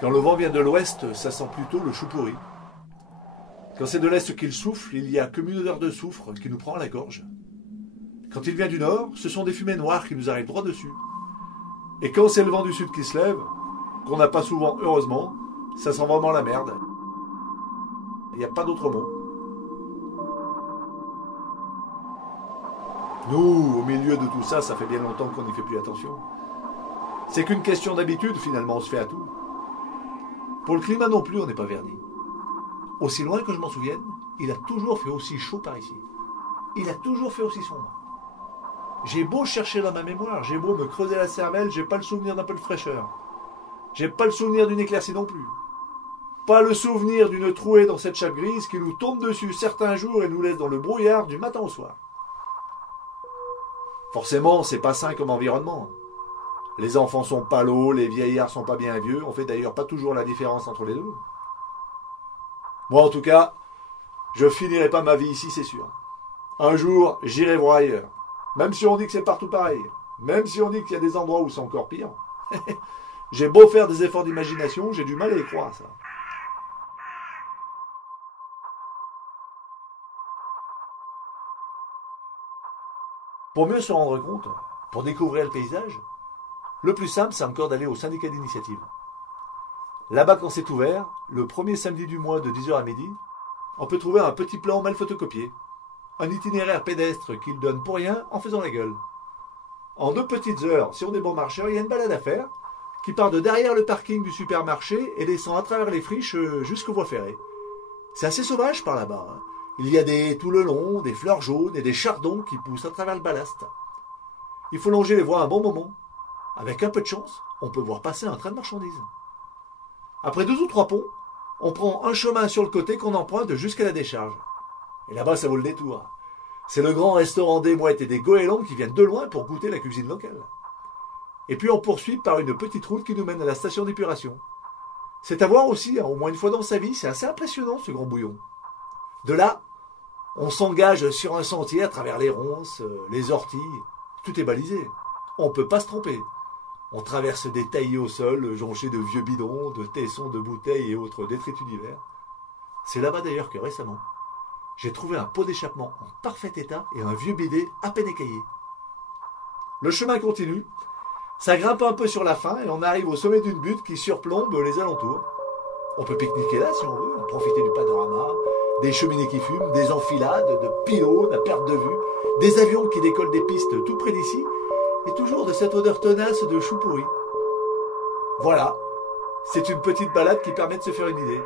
Quand le vent vient de l'ouest, ça sent plutôt le chou pourri. Quand c'est de l'est qu'il souffle, il n'y a comme une odeur de soufre qui nous prend à la gorge. Quand il vient du nord, ce sont des fumées noires qui nous arrivent droit dessus. Et quand c'est le vent du sud qui se lève, qu'on n'a pas souvent heureusement, ça sent vraiment la merde. Il n'y a pas d'autre mot. Nous, au milieu de tout ça, ça fait bien longtemps qu'on n'y fait plus attention. C'est qu'une question d'habitude, finalement, on se fait à tout. Pour le climat non plus, on n'est pas verni. Aussi loin que je m'en souvienne, il a toujours fait aussi chaud par ici. Il a toujours fait aussi sombre. J'ai beau chercher dans ma mémoire, j'ai beau me creuser la cervelle, j'ai pas le souvenir d'un peu de fraîcheur. J'ai pas le souvenir d'une éclaircie non plus. Pas le souvenir d'une trouée dans cette chape grise qui nous tombe dessus certains jours et nous laisse dans le brouillard du matin au soir. Forcément, c'est pas sain comme environnement. Les enfants sont pas lots, les vieillards sont pas bien vieux, on fait d'ailleurs pas toujours la différence entre les deux. Moi, en tout cas, je finirai pas ma vie ici, c'est sûr. Un jour, j'irai voir ailleurs. Même si on dit que c'est partout pareil. Même si on dit qu'il y a des endroits où c'est encore pire. J'ai beau faire des efforts d'imagination, j'ai du mal à y croire, ça. Pour mieux se rendre compte, pour découvrir le paysage, le plus simple, c'est encore d'aller au syndicat d'initiative. Là-bas, quand c'est ouvert, le premier samedi du mois de 10h à midi, on peut trouver un petit plan mal photocopié. Un itinéraire pédestre qu'il donne pour rien en faisant la gueule. En 2 petites heures, si on est bon marcheur, il y a une balade à faire qui part de derrière le parking du supermarché et descend à travers les friches jusqu'aux voies ferrées. C'est assez sauvage par là-bas. Hein. Il y a des tout le long, des fleurs jaunes et des chardons qui poussent à travers le ballast. Il faut longer les voies un bon moment. Avec un peu de chance, on peut voir passer un train de marchandises. Après 2 ou 3 ponts, on prend un chemin sur le côté qu'on emprunte jusqu'à la décharge. Et là-bas, ça vaut le détour. C'est le grand restaurant des mouettes et des goélands qui viennent de loin pour goûter la cuisine locale. Et puis on poursuit par une petite route qui nous mène à la station d'épuration. C'est à voir aussi, hein, au moins une fois dans sa vie, c'est assez impressionnant ce grand bouillon. De là, on s'engage sur un sentier à travers les ronces, les orties. Tout est balisé. On ne peut pas se tromper. On traverse des taillis au sol, jonchés de vieux bidons, de tessons, de bouteilles et autres détritus divers. C'est là-bas d'ailleurs que récemment, j'ai trouvé un pot d'échappement en parfait état et un vieux bidet à peine écaillé. Le chemin continue, ça grimpe un peu sur la fin et on arrive au sommet d'une butte qui surplombe les alentours. On peut pique-niquer là si on veut, profiter du panorama, des cheminées qui fument, des enfilades, de pylônes à perte de vue, des avions qui décollent des pistes tout près d'ici, et toujours de cette odeur tenace de chou pourri. Voilà, c'est une petite balade qui permet de se faire une idée.